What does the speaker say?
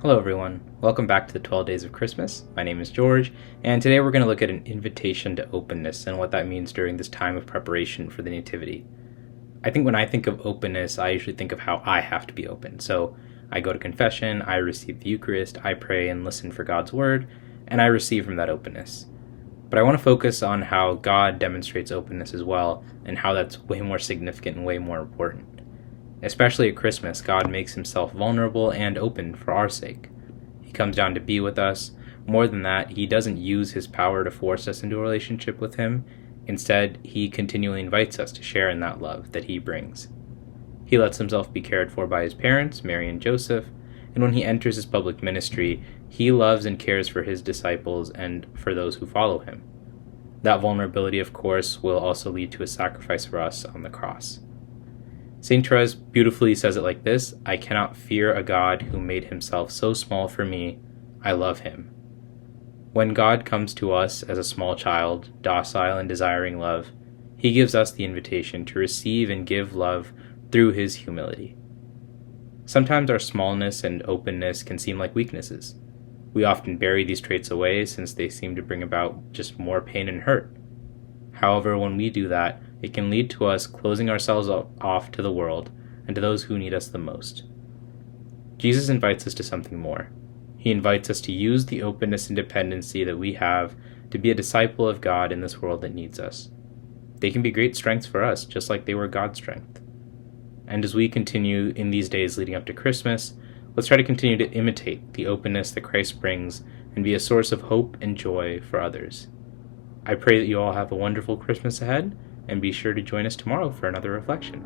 Hello everyone, welcome back to the 12 Days of Christmas. My name is George, and today we're going to look at an invitation to openness and what that means during this time of preparation for the Nativity. I think when I think of openness, I usually think of how I have to be open. So I go to confession, I receive the Eucharist, I pray and listen for God's Word, and I receive from that openness. But I want to focus on how God demonstrates openness as well, and how that's way more significant and way more important. Especially at Christmas, God makes himself vulnerable and open for our sake. He comes down to be with us. More than that, he doesn't use his power to force us into a relationship with him. Instead, he continually invites us to share in that love that he brings. He lets himself be cared for by his parents, Mary and Joseph, and when he enters his public ministry, he loves and cares for his disciples and for those who follow him. That vulnerability, of course, will also lead to a sacrifice for us on the cross. St. Therese beautifully says it like this: I cannot fear a God who made himself so small for me. I love him. When God comes to us as a small child, docile and desiring love, he gives us the invitation to receive and give love through his humility. Sometimes our smallness and openness can seem like weaknesses. We often bury these traits away since they seem to bring about just more pain and hurt. However, when we do that, it can lead to us closing ourselves off to the world and to those who need us the most. Jesus invites us to something more. He invites us to use the openness and dependency that we have to be a disciple of God in this world that needs us. They can be great strengths for us, just like they were God's strength. And as we continue in these days leading up to Christmas, let's try to continue to imitate the openness that Christ brings and be a source of hope and joy for others. I pray that you all have a wonderful Christmas ahead, and be sure to join us tomorrow for another reflection.